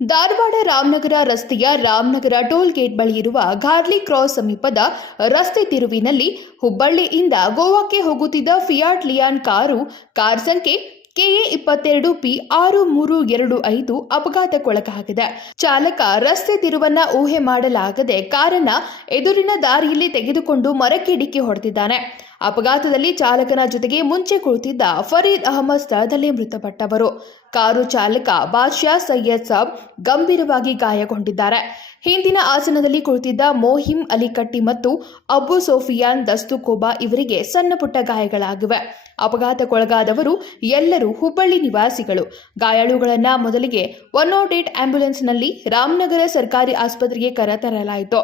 ಧಾರವಾಡ ರಾಮನಗರ ರಸ್ತೆಯ Ramanagara toll gate ಬಳಿ ಇರುವ ಘಾರ್ಲಿ ಕ್ರಾಸ್ ಸಮೀಪದ ರಸ್ತೆ ತಿರುವಿನಲ್ಲಿ ಹುಬ್ಬಳ್ಳಿಯಿಂದ ಗೋವಾಕ್ಕೆ ಹೋಗುತ್ತಿದ್ದ ಫಿಯಾಟ್ ಲಿಯಾನ್ ಕಾರು, ಕಾರ್ ಸಂಖ್ಯೆ ಕೆಎ ಇಪ್ಪತ್ತೆರಡು ಪಿ ಆರು ಮೂರು ಎರಡು ಐದು ಅಪಘಾತಕ್ಕೊಳಗಾಗಿದೆ. ಚಾಲಕ ರಸ್ತೆ ತಿರುವನ್ನ ಊಹೆ ಮಾಡಲಾಗದೆ ಕಾರನ್ನ ಎದುರಿನ ದಾರಿಯಲ್ಲಿ ತೆಗೆದುಕೊಂಡು ಮರಕ್ಕೆ ಡಿಕ್ಕಿ ಹೊಡೆದಿದ್ದಾನೆ. ಅಪಘಾತದಲ್ಲಿ ಚಾಲಕನ ಜೊತೆಗೆ ಮುಂಚೆ ಕುಳಿತಿದ್ದ ಫರೀದ್ ಅಹಮದ್ ಸ್ಥಳದಲ್ಲೇ ಮೃತಪಟ್ಟವರು. ಕಾರು ಚಾಲಕ ಬಾದ್ಶಾ ಸೈಯದ್ ಸಾಬ್ ಗಂಭೀರವಾಗಿ ಗಾಯಗೊಂಡಿದ್ದಾರೆ. ಹಿಂದಿನ ಆಸನದಲ್ಲಿ ಕುಳಿತಿದ್ದ ಮೋಹಿಂ ಅಲಿಕಟ್ಟಿ ಮತ್ತು ಅಬು ಸೋಫಿಯಾನ್ ದಸ್ತುಕೋಬಾ ಇವರಿಗೆ ಸಣ್ಣಪುಟ್ಟ ಗಾಯಗಳಾಗಿವೆ. ಅಪಘಾತಕ್ಕೊಳಗಾದವರು ಎಲ್ಲರೂ ಹುಬ್ಬಳ್ಳಿ ನಿವಾಸಿಗಳು. ಗಾಯಾಳುಗಳನ್ನು ಮೊದಲಿಗೆ ಒನ್ ನಾಟ್ ಏಟ್ ಆಂಬ್ಯುಲೆನ್ಸ್ನಲ್ಲಿ ರಾಮನಗರ ಸರ್ಕಾರಿ ಆಸ್ಪತ್ರೆಗೆ ಕರೆತರಲಾಯಿತು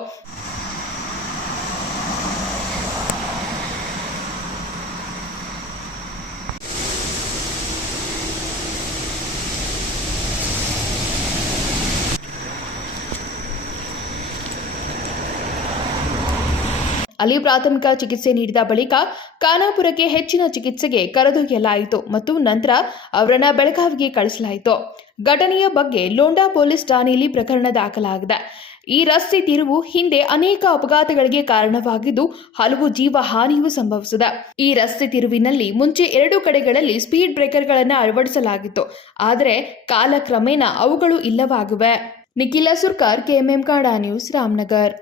ಅಲ್ಲಿ ಪ್ರಾಥಮಿಕ ಚಿಕಿತ್ಸೆ ನೀಡಿದ ಬಳಿಕ ಖಾನಾಪುರಕ್ಕೆ ಹೆಚ್ಚಿನ ಚಿಕಿತ್ಸೆಗೆ ಕರೆದೊಯ್ಯಲಾಯಿತು ಮತ್ತು ನಂತರ ಅವರನ್ನ ಬೆಳಗಾವಿಗೆ ಕಳಿಸಲಾಯಿತು. ಘಟನೆಯ ಬಗ್ಗೆ ಲೋಂಡಾ ಪೊಲೀಸ್ ಠಾಣೆಯಲ್ಲಿ ಪ್ರಕರಣ ದಾಖಲಾಗಿದೆ. ಈ ರಸ್ತೆ ತಿರುವು ಹಿಂದೆ ಅನೇಕ ಅಪಘಾತಗಳಿಗೆ ಕಾರಣವಾಗಿದ್ದು ಹಲವು ಜೀವ ಹಾನಿಯೂ ಸಂಭವಿಸಿದೆ. ಈ ರಸ್ತೆ ತಿರುವಿನಲ್ಲಿ ಮುಂಚೆ ಎರಡು ಕಡೆಗಳಲ್ಲಿ ಸ್ಪೀಡ್ ಬ್ರೇಕರ್ಗಳನ್ನು ಅಳವಡಿಸಲಾಗಿತ್ತು. ಆದರೆ ಕಾಲಕ್ರಮೇಣ ಅವುಗಳು ಇಲ್ಲವಾಗಿವೆ. ನಿಖಿಲ ಸುರ್ಕಾರ್, ಕೆಎಂಎಂ ಕಾಡಾ ನ್ಯೂಸ್ ರಾಮನಗರ್.